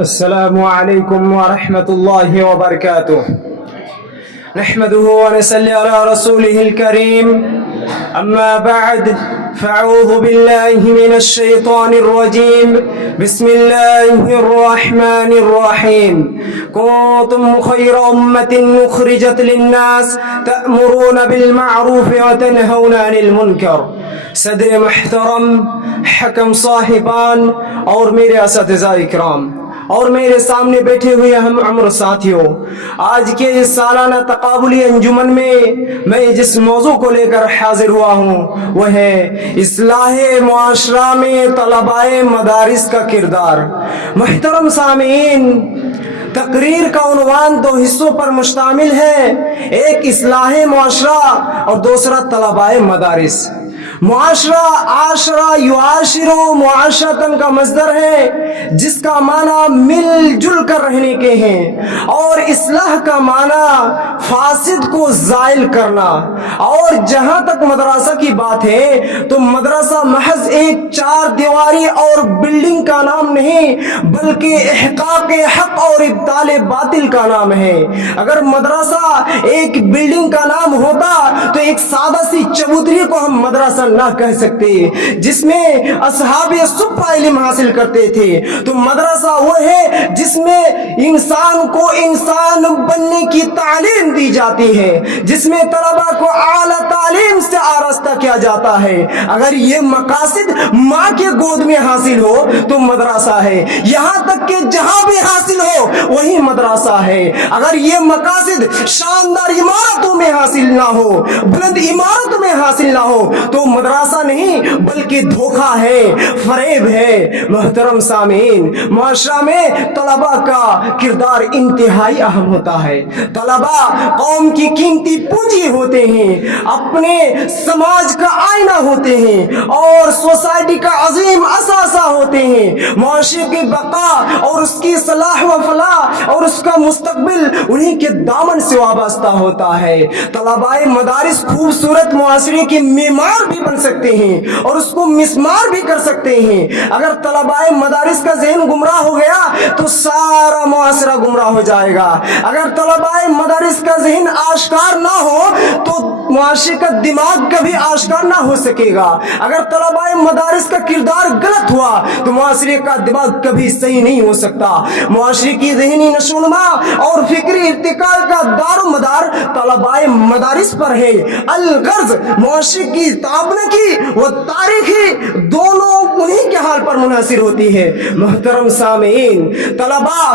السلام عليكم ورحمة الله وبركاته. نحمده ونصلي على رسوله الكريم. أما بعد فأعوذ بالله من الشيطان الرجيم. بسم الله الرحمن الرحيم. كنتم خير أمة أخرجت للناس تأمرون بالمعروف وتنهون عن المنكر. صدر محترم، حکم صاحبان اور میرے اساتذہ اکرام اور میرے سامنے بیٹھے ہوئے ہم عمر ساتھیوں، آج کے اس سالانہ تقابلی انجمن میں میں جس موضوع کو لے کر حاضر ہوا ہوں وہ ہے اصلاح معاشرہ میں طلباء مدارس کا کردار. محترم سامعین، تقریر کا عنوان دو حصوں پر مشتمل ہے، ایک اصلاح معاشرہ اور دوسرا طلباء مدارس. معاشرہ، عاشرہ یعاشر معاشرتن کا مصدر ہے جس کا معنی مل جل کر رہنے کے ہیں، اور اصلاح کا معنی فاسد کو زائل کرنا. اور جہاں تک مدرسہ کی بات ہے تو مدرسہ محض ایک چار دیواری اور بلڈنگ کا نام نہیں بلکہ احقاق حق اور ابطال باطل کا نام ہے. اگر مدرسہ ایک بلڈنگ کا نام ہوتا تو ایک سادہ سی چبوتری کو ہم مدرسہ نہ کہہ سکتے جس میں اصحاب صفہ علم حاصل کرتے تھے. تو مدرسہ وہ ہے جس میں انسان کو انسان بننے کی تعلیم دی جاتی ہے، جس میں طلباء کو اعلیٰ تعلیم سے آراستہ کیا جاتا ہے. اگر یہ مقاصد ماں کے گود میں حاصل ہو تو مدرسہ ہے، یہاں تک کہ جہاں بھی حاصل ہو وہی مدرسہ ہے. اگر یہ مقاصد شاندار عمارتوں میں حاصل نہ ہو، بلند عمارت میں حاصل نہ ہو تو مدرسہ نہیں بلکہ دھوکہ ہے، فریب ہے. محترم سامعین، معاشرہ میں طلباء کا کردار انتہائی اہم ہوتا ہے. طلباء قوم کی قیمتی پونجی ہوتے ہیں، اپنے سماج کا آئینہ ہوتے ہیں اور سوسائٹی کا عظیم اثاثہ ہوتے ہیں. معاشرے کی بقا اور اس کی صلاح و فلاح اور اس کا مستقبل انہی کے دامن سے وابستہ ہوتا ہے. طلباء مدارس خوبصورت معاشرے کے معمار بھی بن سکتے ہیں اور اس کو مسمار بھی کر سکتے ہیں. اگر طلباء مدارس کا ذہن گمراہ ہو گیا تو سارا معاشرہ گمراہ ہو جائے گا. اگر طلباء مدارس کا ذہن آشکار نہ ہو تو معاشرے کا دماغ کبھی آشکار نہ ہو سکے گا. اگر طلباء مدارس کا کردار غلط ہوا تو معاشرے کا دماغ کبھی صحیح نہیں ہو سکتا. معاشرے کی ذہنی نشوونما اور فکری ارتقاء کا دار و مدار طلباء مدارس پر ہے. الغرض معاشرے کی تعاون کی وہ تاریخی دونوں انہی کے حال پر منحصر ہوتی ہے. محترم سامعین، طلباء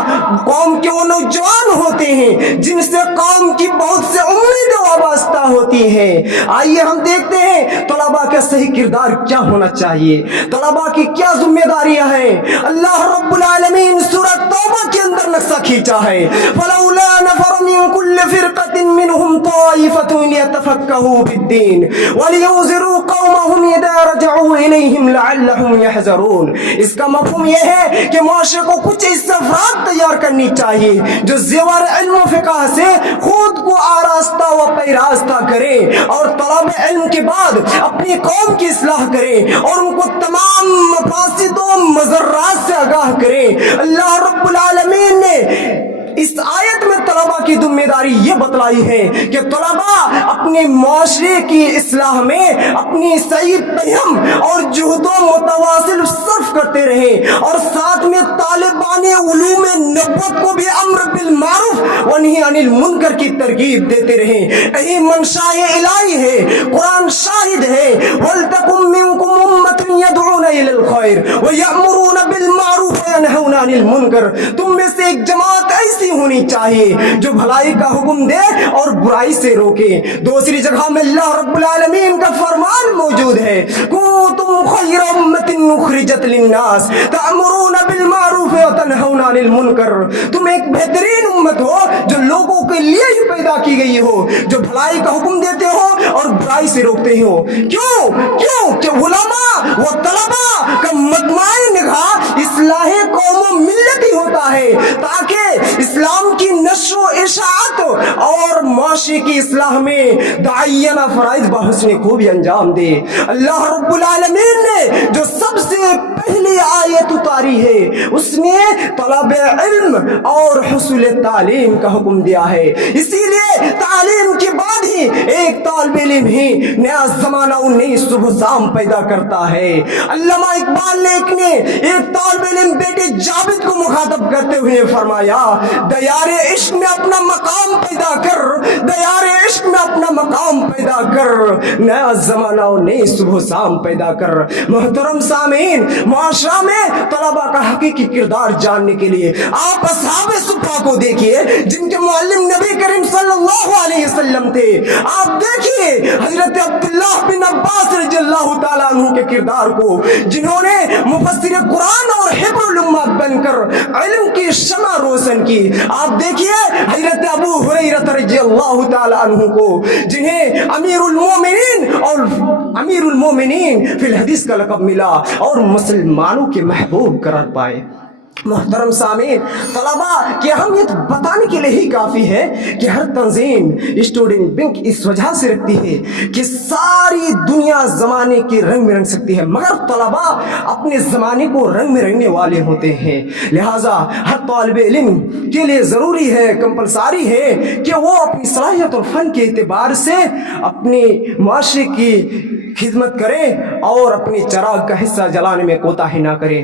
قوم کے وہ نوجوان ہوتے ہیں جن سے قوم کی بہت سے امیدیں وابستہ ہوتی ہیں. آئیے ہم دیکھتے ہیں طلباء کا صحیح کردار کیا ہونا چاہیے، طلباء کی کیا ذمہ داریاں ہیں. اللہ رب العالمین سورہ توبہ کے اندر نقشہ کھینچا ہے، فلولا نفر من كل فرقة منهم طائفة ليتفقهوا في الدين ولينذروا قومهم إذا رجعوا إليهم لعلهم يحذرون. اس کا مفہوم یہ ہے کہ معاشرے کو کچھ ایسے افراد تیار کرنی چاہیے جو زیور علم و فقہ سے خود کو آراستہ و پیراستہ کرے اور طلب علم کے بعد اپنی قوم کی اصلاح کرے اور ان کو تمام مفاسد و مضرات سے آگاہ کرے. اللہ رب العالمین نے اس آیت میں طلباء کی ذمہ داری یہ بتلائی ہے کہ طلباء اپنے معاشرے کی اصلاح میں اپنی صحیح فہم اور جہد و متواصل صرف کرتے رہیں اور ساتھ میں طالبان علوم نبوت کو بھی امر بالمعروف و نہی عن المنکر کی ترغیب دیتے رہیں. یہی منشاء الہی ہے، قرآن شاہد ہے، وَلْتَكُن مِّنكُمْ أُمَّةٌ يَدْعُونَ إِلَى الْخَيْرِ وَيَأْمُرُونَ بِالْمَعْرُوفِ وَيَنْهَوْنَ عَنِ الْمُنكَرِ. تم میں سے ایک جماعت ایسی ہونی چاہیے جو بھلائی کا حکم دے اور برائی سے روکے. دوسری جگہ میں اللہ رب العالمین کا فرمان موجود ہے، کنتم خیر امۃ اخرجت للناس تأمرون بالمعروف وتنہون عن المنکر. تم ایک بہترین امت ہو جو لوگوں کے لیے ہی پیدا کی گئی ہو، جو بھلائی کا حکم دیتے ہو اور برائی سے روکتے ہو. کیوں کہ علماء و طلباء کا مجمع نگاہ اصلاح قوم و ملت ہی ہوتا ہے تاکہ اسلام کی نشر و اشاعت اور معاشرے کی اصلاح میں داعیانہ فرائض بحسن خوبی انجام دے۔ اللہ رب العالمین نے جو سب سے پہلی آیت اتاری ہے اس میں طلب علم اور حصول تعلیم کا حکم دیا ہے، اسی لیے تعلیم کے بعد ہی ایک طالب علم ہی نیا زمانہ و نئی صبح شام پیدا کرتا ہے۔ علامہ اقبال نے ایک طالب علم بیٹے جاوید کو مخاطب کرتے ہوئے فرمایا، دیار عشق میں اپنا مقام پیدا کر، دیار عشق میں اپنا مقام پیدا کر، نیا زمانہ و نئی صبح شام پیدا کر۔ محترم سامعین، معاشرہ میں طلباء کا حقیقی کردار جاننے کے لیے آپ اصحاب صفا کو دیکھیے جن کے معلم نبی کریم صلی اللہ علیہ وسلم تھے۔ آپ دیکھیے حضرت عبداللہ بن عباس رضی اللہ تعالیٰ عنہ کے کردار کو جنہوں نے مفسر قرآن اور حبر الامت بن کر علم کی شمع روشن کی۔ آپ دیکھیے حضرت ابو ہریرہ رضی اللہ تعالیٰ عنہ کو جنہیں امیر المومنین فی الحدیث کا لقب ملا اور مسلمانوں کے محبوب قرار پائے۔ محترم سامعین، طلباء کی اہمیت بتانے کے لیے ہی کافی ہے کہ ہر تنظیم اسٹوڈنٹ بینک اس وجہ سے رکھتی ہے کہ ساری دنیا زمانے کے رنگ میں رنگ سکتی ہے مگر طلباء اپنے زمانے کو رنگ میں رنگنے والے ہوتے ہیں، لہٰذا ہر طالب علم کے لیے ضروری ہے، کمپلساری ہے کہ وہ اپنی صلاحیت اور فن کے اعتبار سے اپنے معاشرے کی خدمت کرے اور اپنے چراغ کا حصہ جلانے میں کوتاہی نہ کرے۔